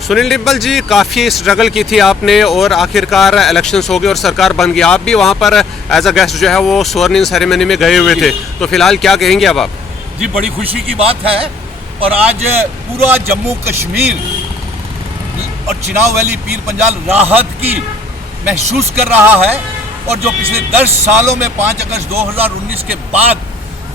सुनील डिम्पल जी, काफ़ी स्ट्रगल की थी आपने और आखिरकार इलेक्शंस हो गए और सरकार बन गई। आप भी वहाँ पर एज अ गेस्ट जो है वो स्वर्निंग सेरेमनी में गए हुए थे, तो फिलहाल क्या कहेंगे अब आप? जी, बड़ी खुशी की बात है और आज पूरा जम्मू कश्मीर और चिनाब वैली पीर पंजाल राहत की महसूस कर रहा है। और जो पिछले 10 सालों में 5 अगस्त 2019 के बाद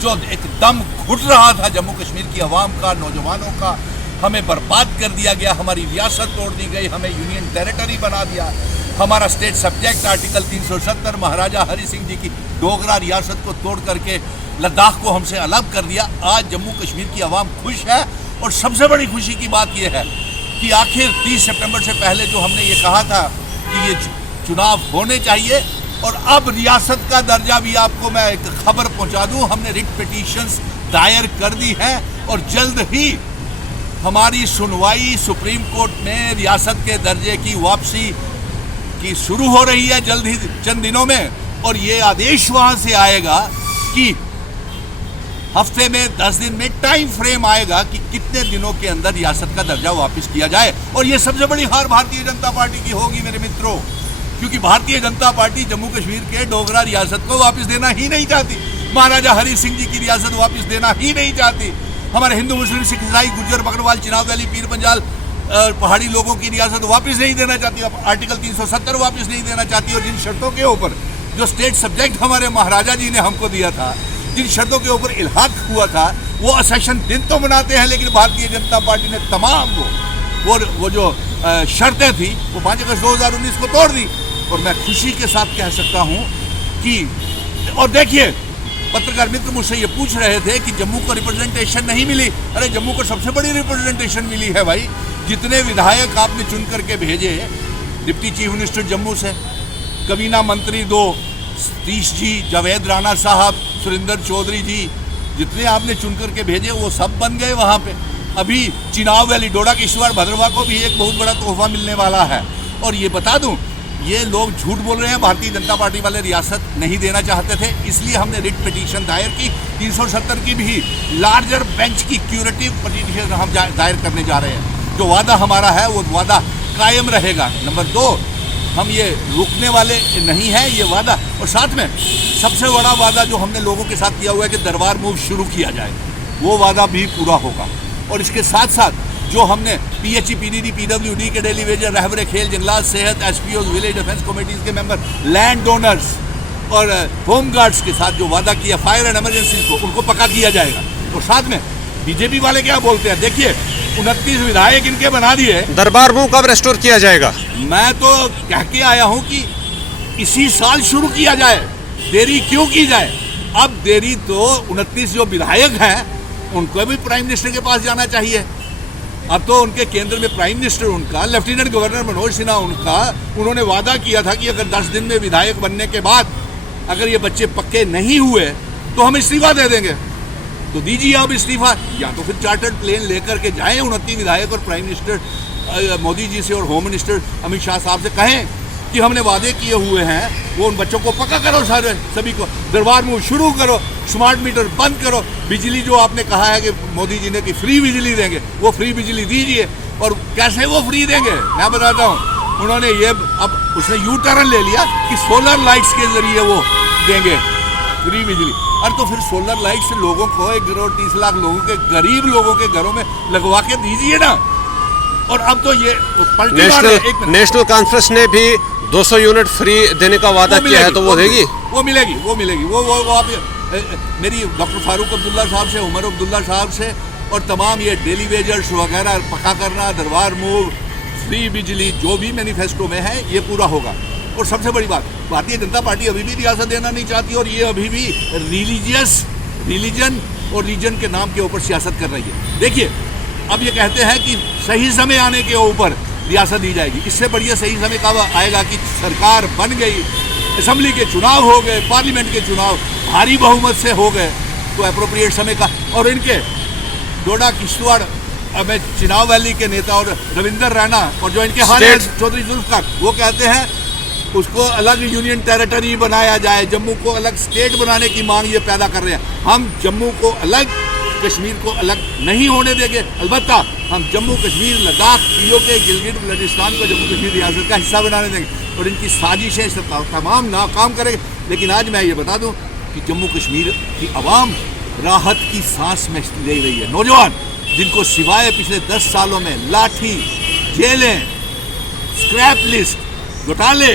जो एकदम घुट रहा था जम्मू कश्मीर की आवाम का, नौजवानों का, हमें बर्बाद कर दिया गया, हमारी रियासत तोड़ दी गई, हमें यूनियन टेरिटरी बना दिया, हमारा स्टेट सब्जेक्ट आर्टिकल 370 महाराजा हरि सिंह जी की डोगरा रियासत को तोड़ करके लद्दाख को हमसे अलग कर दिया। आज जम्मू कश्मीर की आवाम खुश है और सबसे बड़ी खुशी की बात यह है कि आखिर 30 सितंबर से पहले जो हमने ये कहा था कि ये चुनाव होने चाहिए, और अब रियासत का दर्जा भी आपको मैं एक खबर पहुंचा दूं, हमने रिट पिटीशंस दायर कर दी है और जल्द ही हमारी सुनवाई सुप्रीम कोर्ट में रियासत के दर्जे की वापसी की शुरू हो रही है जल्द ही, चंद दिनों में। और ये आदेश वहां से आएगा कि हफ्ते में 10 दिन में टाइम फ्रेम आएगा कि कितने दिनों के अंदर रियासत का दर्जा वापस किया जाए। और ये सबसे बड़ी हार भारतीय जनता पार्टी की होगी मेरे मित्रों, क्योंकि भारतीय जनता पार्टी जम्मू कश्मीर के डोगरा रियासत को वापस देना ही नहीं चाहती, महाराजा हरि सिंह जी की रियासत वापस देना ही नहीं चाहती, हमारे हिंदू मुस्लिम सिख ईसाई गुज्जर बकरवाल चिनाब वैली पीर पंजाल पहाड़ी लोगों की रियासत वापस नहीं देना चाहती, आर्टिकल 370 वापस नहीं देना चाहती। और जिन शर्तों के ऊपर जो स्टेट सब्जेक्ट हमारे महाराजा जी ने हमको दिया था, जिन शर्तों के ऊपर इल्हाक हुआ था, वो असेशन दिन तो मनाते हैं, लेकिन भारतीय जनता पार्टी ने तमाम वो जो शर्तें थी वो 5 अगस्त 2019 को तोड़ दी। और मैं खुशी के साथ कह सकता हूँ कि, और देखिए, पत्रकार मित्र मुझसे ये पूछ रहे थे कि जम्मू को रिप्रेजेंटेशन नहीं मिली। अरे जम्मू को सबसे बड़ी रिप्रेजेंटेशन मिली है भाई। जितने विधायक आपने चुन करके भेजे, डिप्टी चीफ मिनिस्टर जम्मू से, कबीना मंत्री 2 सतीश जी, जावेद राणा साहब, सुरेंद्र चौधरी जी, जितने आपने चुन करके भेजे वो सब बन गए वहाँ पे। अभी चिनाब वैली डोडा किश्तवाड़ भद्रवाह को भी एक बहुत बड़ा तोहफा मिलने वाला है। और ये बता दूं, ये लोग झूठ बोल रहे हैं, भारतीय जनता पार्टी वाले रियासत नहीं देना चाहते थे, इसलिए हमने रिट पिटीशन दायर की। 370 की भी लार्जर बेंच की क्यूरेटिव पिटीशन हम दायर करने जा रहे हैं। जो वादा हमारा है वो वादा कायम रहेगा। नंबर 2, हम ये रुकने वाले नहीं हैं, ये वादा। और साथ में सबसे बड़ा वादा जो हमने लोगों के साथ किया हुआ है कि दरबार मूव शुरू किया जाए, वो वादा भी पूरा होगा। और इसके साथ साथ जो हमने PHE, PDD, PWD के डेली वेजर, रहबरे खेल, जंगलात, सेहत, SPOs, विलेज डिफेंस कमेटीज के मेंबर, लैंड डोनर्स और होम गार्ड्स के साथ जो वादा किया फायर एंड इमरजेंसी को, उनको पक्का किया जाएगा। और साथ में बीजेपी वाले क्या बोलते हैं, देखिए 29 विधायक इनके बना दिए। दरबार मूव कब रेस्टोर किया जाएगा? मैं तो कह के आया हूं कि इसी साल शुरू किया जाए, देरी क्यों की जाए। अब देरी तो 29 जो विधायक हैं उनको भी प्राइम मिनिस्टर के पास जाना चाहिए। अब तो उनके केंद्र में प्राइम मिनिस्टर उनका, लेफ्टिनेंट गवर्नर मनोज सिन्हा उनका, उन्होंने वादा किया था कि अगर 10 दिन में विधायक बनने के बाद अगर ये बच्चे पक्के नहीं हुए तो हम इस्तीफा दे देंगे। तो दीजिए आप इस्तीफा, या तो फिर चार्टर्ड प्लेन लेकर के जाएं 29 विधायक और प्राइम मिनिस्टर मोदी जी से और होम मिनिस्टर अमित शाह साहब से कहें कि हमने वादे किए हुए हैं, वो उन बच्चों को पक्का करो, सारे सभी को दरबार मूव शुरू करो, स्मार्ट मीटर बंद करो, बिजली जो आपने कहा है कि मोदी जी ने कि फ्री बिजली देंगे, वो फ्री बिजली दीजिए। और कैसे वो फ्री देंगे मैं बताता हूँ। उन्होंने ये अब उसने यू टर्न ले लिया कि सोलर लाइट्स के जरिए वो देंगे फ्री बिजली। और तो फिर सोलर लाइट से लोगों को 1 करोड़ 30 लाख लोगों के, गरीब लोगों के घरों में लगवा के दीजिए ना। और अब तो ये नेशनल कॉन्फ्रेंस ने भी 200 यूनिट फ्री देने का वादा किया है, तो वो देगी? वो मिलेगी। वो आप मेरी डॉक्टर फारूक अब्दुल्ला साहब से, उमर अब्दुल्ला साहब से और तमाम ये डेली वेजर्स वगैरह पक्का करना, दरबार मूव, फ्री बिजली, जो भी मैनिफेस्टो में है ये पूरा होगा। और सबसे बड़ी बात, भारतीय जनता पार्टी अभी भी रियासत देना नहीं चाहती और ये अभी भी रिलीजन और रीजन के नाम के ऊपर सियासत कर रही है। देखिए, अब ये कहते हैं कि सही समय आने के ऊपर रियासत दी जाएगी। इससे बढ़िया सही समय कब आएगा कि सरकार बन गई, असेंबली के चुनाव हो गए, पार्लियामेंट के चुनाव भारी बहुमत से हो गए, तो अप्रोप्रिएट समय का। और इनके डोडा किश्तवाड़ में चिनाब वैली के नेता और रविंदर रैना और जो इनके हाल चौधरी जुल्फकार, वो कहते हैं उसको अलग यूनियन टेरिटरी बनाया जाए, जम्मू को अलग स्टेट बनाने की मांग ये पैदा कर रहे हैं। हम जम्मू को अलग कश्मीर को अलग नहीं होने देंगे। अलबत्ता हम जम्मू कश्मीर, लद्दाख, पीओके, गिलगिट बल्टिस्तान को जम्मू कश्मीर रियासत का हिस्सा बनाने देंगे और इनकी साजिशें तमाम नाकाम करेंगे। लेकिन आज मैं ये बता दूं कि जम्मू कश्मीर की आवाम राहत की सांस में ले रही है। नौजवान जिनको सिवाय पिछले 10 सालों में लाठी, जेलें, स्क्रैप लिस्ट, घोटाले,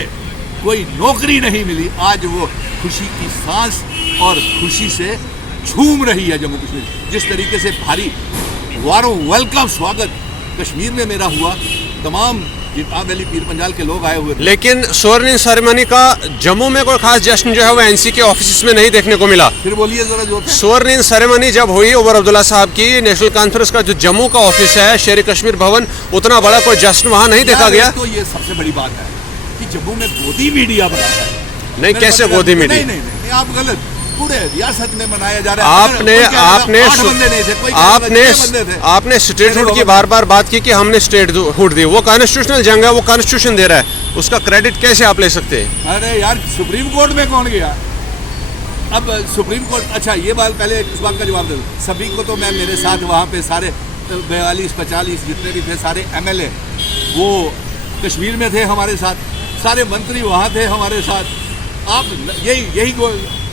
कोई नौकरी नहीं मिली, आज वो खुशी की सांस और खुशी से झूम रही है जम्मू कश्मीर। जिस तरीके से भारी वारों वेलकम स्वागत कश्मीर में मेरा हुआ, तमाम जितना वैली पीर पंजाल के लोग आए हुए थे। लेकिन स्वर्णिम सेरेमनी का जम्मू में कोई खास जश्न जो है वो एनसी के ऑफिस में नहीं देखने को मिला। फिर बोलिए जरा जोर से। स्वर्णिम सेरेमनी जब हुई उमर अब्दुल्ला साहब की, नेशनल कॉन्फ्रेंस का जो जम्मू का ऑफिस है, शेर कश्मीर भवन, उतना बड़ा कोई जश्न वहाँ नहीं देखा गया। तो ये सबसे बड़ी बात है कि जम्मू में गोदी मीडिया बना है। नहीं, कैसे गोदी मीडिया? नहीं, आप गलत। पूरे रियासत में मनाया जा रहा है। आपने स्टेटहुड की बार बार बात की कि हमने स्टेटहुड दी, वो कॉन्स्टिट्यूशनल जंग है, वो कॉन्स्टिट्यूशन दे रहा है, उसका क्रेडिट कैसे आप ले सकते हैं? अरे यार, सुप्रीम कोर्ट में कौन गया? अब सुप्रीम कोर्ट, अच्छा ये बात पहले इस बात का जवाब दे दो। सभी को तो मैं, मेरे साथ वहाँ पे सारे 42-45 जितने भी थे सारे MLA वो कश्मीर में थे हमारे साथ, सारे मंत्री वहाँ थे हमारे साथ। आप यही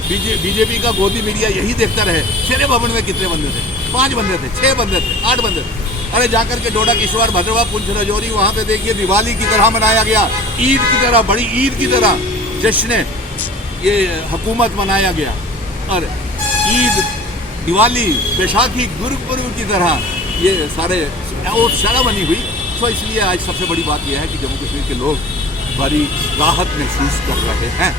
बीजेपी का गोदी मीडिया यही देखता रहे। शेरे भवन में कितने बंदे थे? 5 बंदे थे, 6 बंदे थे, 8 बंदे थे। अरे जाकर के डोडा किश्तवाड़, भद्रवा, पुंछ, राजौरी, वहाँ पे देखिए दिवाली की तरह मनाया गया, ईद की तरह, बड़ी ईद की तरह जश्न ये हुकूमत मनाया गया। और ईद, दिवाली, बैसाखी, गुरुपुरब की तरह ये सारे और सेरेमनी हुई। तो इसलिए आज सबसे बड़ी बात यह है कि जम्मू कश्मीर के लोग बड़ी राहत महसूस कर रहे हैं।